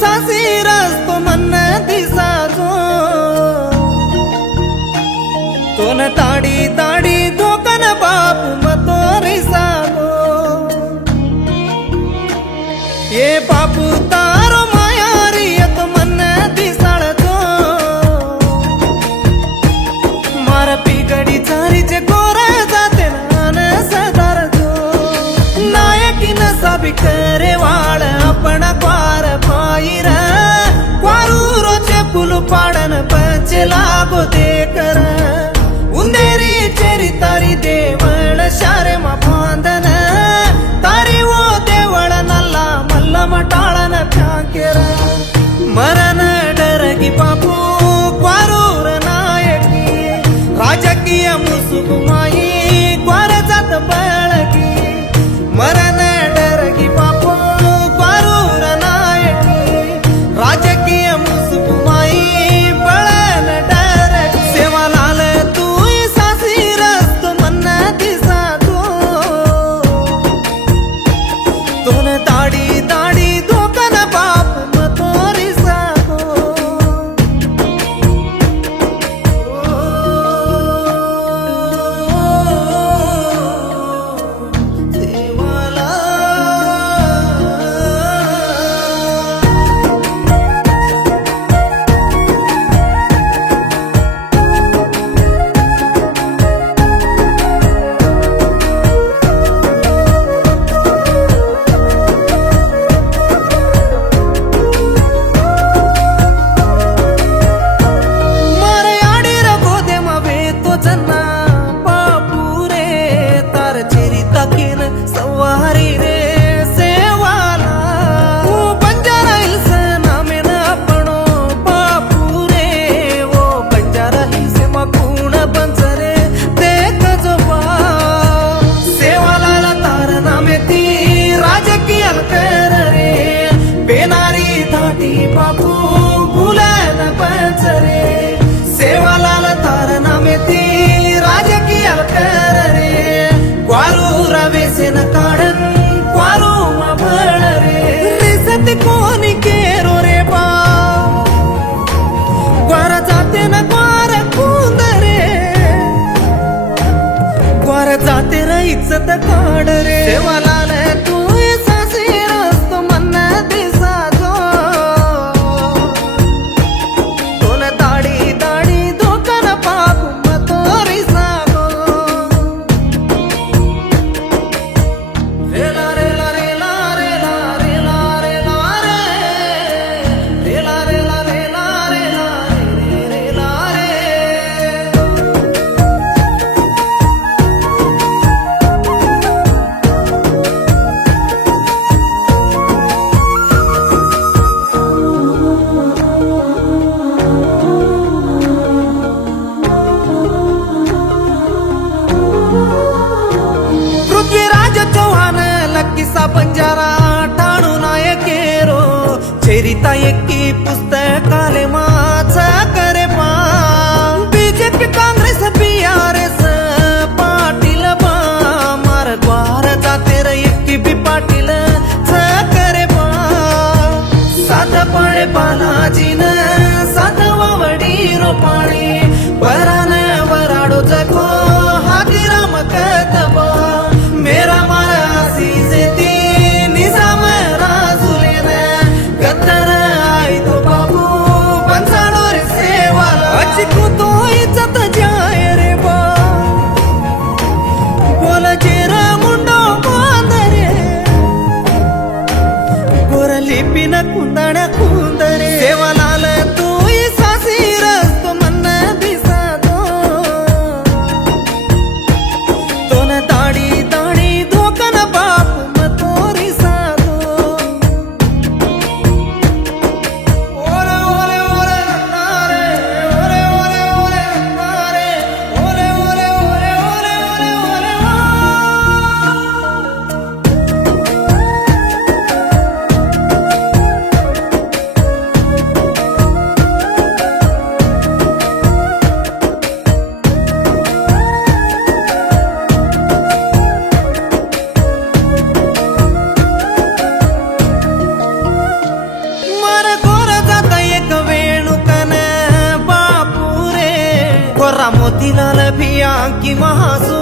सासी रस्तो मन दिसाजो तोन ताडी ताडी धोकन बाप मतोरी सागो ये बापू तारो मायारी तो मन दिसाळतो मार पिगडी चारी जे गोरा जाते नान सदारजो नायकी नसाबी करे वाळ आपण क्वार पाईर क्वारूरोचे फुल पाडन पचे लागो दे कर उंदेरी चेरी तारी देवळ शारे मा बांधन तारी वो देवळ नल्ला मल्ल मटाळन फ्यांकेर मरण डरगी बापू क्वारूर नायकी राजकीय मुसुकुमाई क्वार जात बळकी मरण डरगी बापू क्वारूर नायकी राजकीय मुसुकुमाई बळन डर सेवा लाल तू सासी रस्तो मन दिसातो तोन ताडी ताडी धोकन बाप मतोरी सागो सेवाला सवारी रे सेवाला वो बंजारा हिल्स नामेन आपणो बापू रे वो बंजारा हिल्स मकूण बंजरे देख जो सेवाला तार नामे ती राजकीय कर रे बेनारी धाटी बापू भूलन पंचरे सेवाला तार नामे ती राजकीय कर रे क्वारू रवेसेन काढन क्वारू मभळ रे रिसत कोणी केरो रे बा क्वार जाते न क्वार कुंद रे क्वार जाते र इज्जत काढ रे सेवालाल तू सासी रस्तो मन दिसाजो तोन ताडी ताडी धोकन पाप मतोरी सागो रेला रेला रेला रेला रेला रेला रे रेला रेला रेला रेला रेला रे पृथ्वीराज चौहान लक्कीसा बंजारा ठाणू नायकेरो चेरिता एकी पुस्तकाले माझा करे पा बीजेपी काँग्रेस बीआरएस पाटील बा मार द्वार जाते र एकी बी पाटील करे पा सात पळे बालाजीन सात वावडी रोपाणी वरान वराडो जगो हागी राम कदबा मेरा मारा सीजे ती निजाम राजुलेन गद्दार आई तो बाबू बंसाडो रे सेवाला अचिकू तो इज्जत जाय रे बा बोल जेरा मुंडो बांध रे गोर लिपिन कुंदड्या कुंदरे सेवालाल तू सासी रस्तो मन दिसातो तोन ताडी ताडी धोकन बाप मतोरी सागो ओरे ओरे ओरे नारे ओरे ओरे ओरे नारे ओरे ओरे ओरे ओरे ओरे ओरे मोतीलाल भिया की महासू